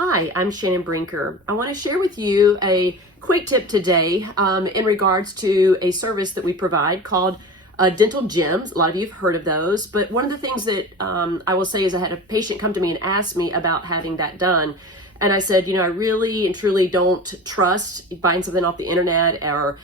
Hi, I'm Shannon Brinker. I want to share with you a quick tip today in regards to a service that we provide called dental gems. A lot of you have heard of those, but one of the things that I will say is I had a patient come to me and ask me about having that done. And I said, I really and truly don't trust buying something off the internet or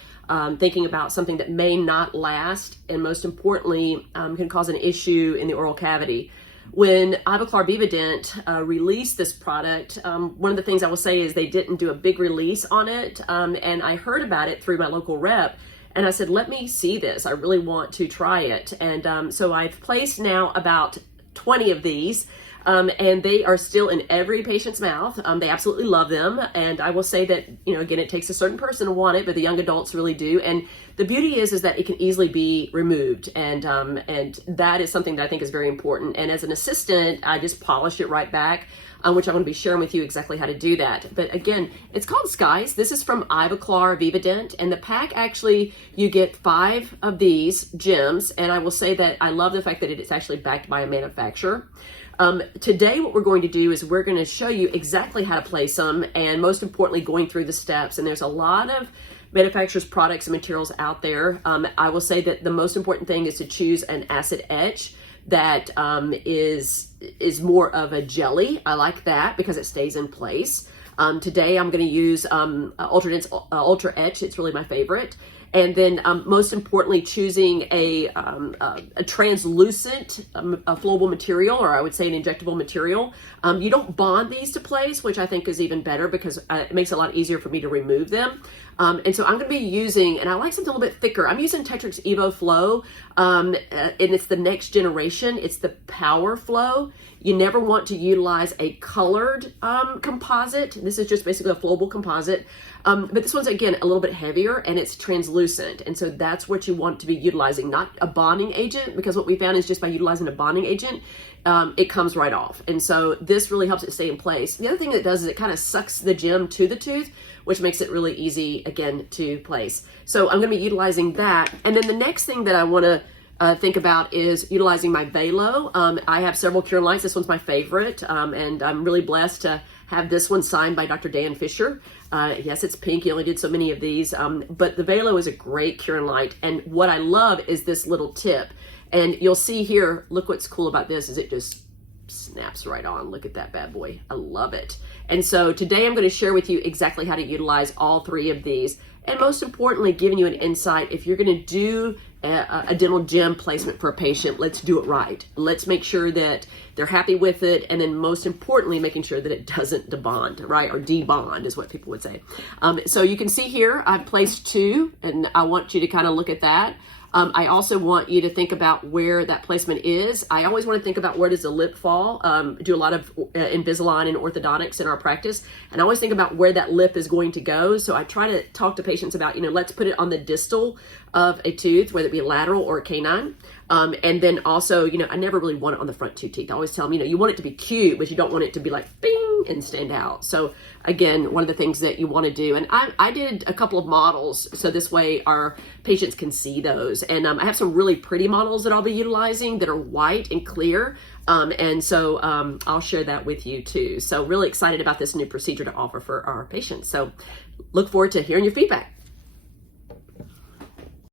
thinking about something that may not last, and most importantly, can cause an issue in the oral cavity. When Ivoclar Vivadent released this product, one of the things I will say is they didn't do a big release on it, and I heard about it through my local rep, and I said, let me see this. I really want to try it. And so I've placed now about 20 of these, and they are still in every patient's mouth. They absolutely love them. And I will say that, again, it takes a certain person to want it, but the young adults really do. And the beauty is that it can easily be removed. And that is something that I think is very important. And as an assistant, I just polish it right back, which I'm going to be sharing with you exactly how to do that. But again, it's called Skies. This is from Ivoclar Vivadent. And the pack, actually, you get 5 of these gems. And I will say that I love the fact that it's actually backed by a manufacturer. Today, what we're going to do is we're going to show you exactly how to place them, and most importantly, going through the steps. And there's a lot of manufacturers' products and materials out there. I will say that the most important thing is to choose an acid etch that is more of a jelly. I like that because it stays in place. Today, I'm going to use Ultra Etch. It's really my favorite. And then most importantly, choosing a translucent a flowable material, or I would say an injectable material. You don't bond these to place, which I think is even better because it makes it a lot easier for me to remove them. And so I'm going to be using, and I like something a little bit thicker. I'm using Tetrix Evo Flow, and it's the next generation. It's the Power Flow. You never want to utilize a colored composite. This is just basically a flowable composite. But this one's, again, a little bit heavier, and it's translucent. And so that's what you want to be utilizing, not a bonding agent, because what we found is just by utilizing a bonding agent, it comes right off. And so this really helps it stay in place. The other thing that it does is it kind of sucks the gem to the tooth, which makes it really easy, again, to place. So I'm going to be utilizing that. And then the next thing that I want to think about is utilizing my Velo. I have several Cure Lights. This one's my favorite, and I'm really blessed to have this one signed by Dr. Dan Fisher. Yes, it's pink. He only did so many of these, but the Velo is a great Cure Light. And what I love is this little tip. And you'll see here, look what's cool about this is it just snaps right on. Look at that bad boy. I love it. And so today I'm going to share with you exactly how to utilize all 3 of these. And most importantly, giving you an insight. If you're going to do a dental gem placement for a patient, let's do it right. Let's make sure that they're happy with it. And then most importantly, making sure that it doesn't debond, right? Or debond is what people would say. So you can see here, I've placed 2, and I want you to kind of look at that. I also want you to think about where that placement is. I always want to think about where does the lip fall. Do a lot of Invisalign and orthodontics in our practice. And I always think about where that lip is going to go. So I try to talk to patients about, let's put it on the distal of a tooth, whether it be lateral or canine. And then also, I never really want it on the front 2 teeth. I always tell them, you want it to be cute, but you don't want it to be like bing and stand out. So again, one of the things that you want to do, and I did a couple of models so this way our patients can see those. And I have some really pretty models that I'll be utilizing that are white and clear. And so I'll share that with you too. So really excited about this new procedure to offer for our patients. So look forward to hearing your feedback.